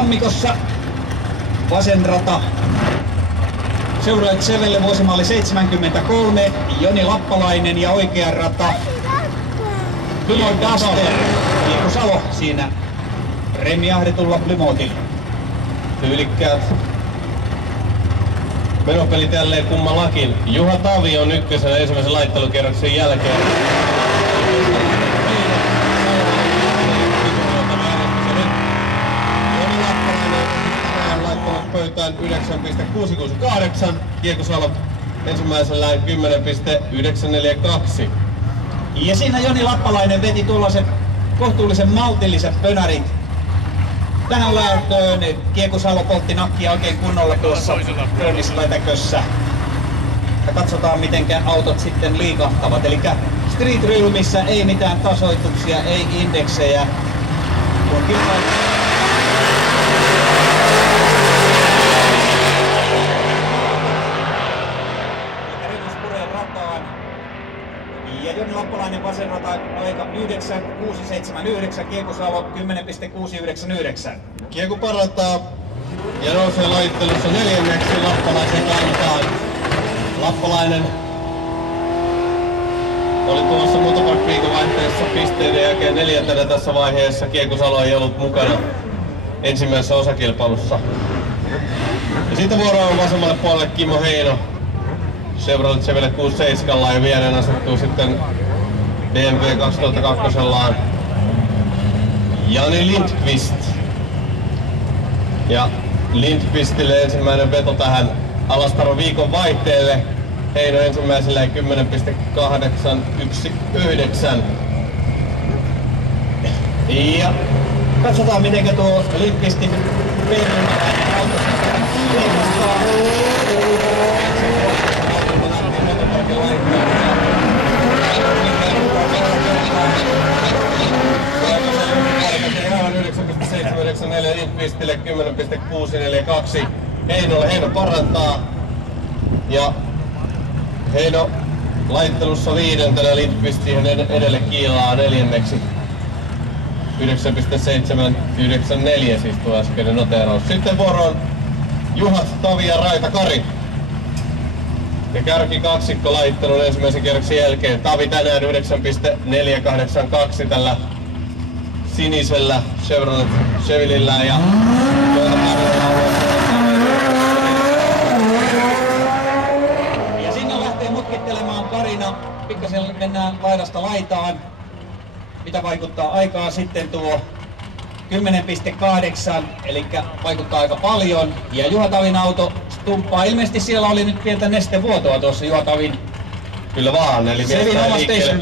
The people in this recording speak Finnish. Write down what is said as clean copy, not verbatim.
Tammikossa vasen rata. Seuraajat Chevelle vuosimalli 73, Joni Lappalainen ja oikea rata Plymouth Duster, Kiekko Salo siinä remiahditulla Plymouthilla. Tyylikkäät menopelit jälleen kummallakin. Juha Tavi on ykkösenä ensimmäisen laittelukierroksen jälkeen. Joni Lappalainen on laittanut pöytään 9,668. Kiekko Salo ensimmäisellään 10,942. Ja siinä Joni Lappalainen veti tuollaiset kohtuullisen maltilliset pönärit tähän lähtöön. Kiekko Salo poltti nakkia oikein kunnolla tuossa Körnislätäkössä. Ja katsotaan mitenkä autot sitten liikahtavat. Eli Street Realmissa ei mitään tasoituksia, ei indeksejä. Kun ja Joni Lappalainen vasen rata aika 9,679, Kiekko Salo 10,699. Kiekko parantaa ja nousee lajittelussa neljänneksi Lappalaisen kantaan. Lappalainen oli tuossa motopark-viikon vaihteessa pisteiden jälkeen neljäntenä tässä vaiheessa. Kiekko Salo ei ollut mukana ensimmäisessä osakilpailussa. Ja sitten vuoro on vasemmalle puolelle Kimmo Heino. Chevrolet Chevelle 67 ja viereen asettuu sitten BMW 2002 Jani Lindqvist. Ja Lindqvistille ensimmäinen veto tähän Alastarvon viikon vaihteelle. Heino ensimmäisellä 10,819. Ja katsotaan mitenkä tuo Lindqvistin perunalainen auto liikastaa. Lindqvistille 10,642. Heino parantaa ja Heino laittelussa viidentenä, Lindqvist siihen edelle kiilaa neljänneksi 9,794 siis tuo äskeinen noteraus. Sitten vuoroon Juha Tavi ja Raita Kari. Ja kärki kaksikko laittelun ensimmäisen kierroksen jälkeen. Tavi tänään 9,482 tällä sinisellä Chevrolet Chevelillä ja sinne lähtee mutkittelemaan Karina. Pikkasen mennään laidasta laitaan. Mitä vaikuttaa aikaa sitten tuo 10,8, eli vaikuttaa aika paljon. Ja Juha Tavin auto stumppaa. Ilmeisesti siellä oli nyt pientä nestevuotoa tuossa Juha Tavin. Kyllä vaan, eli Sevin oma station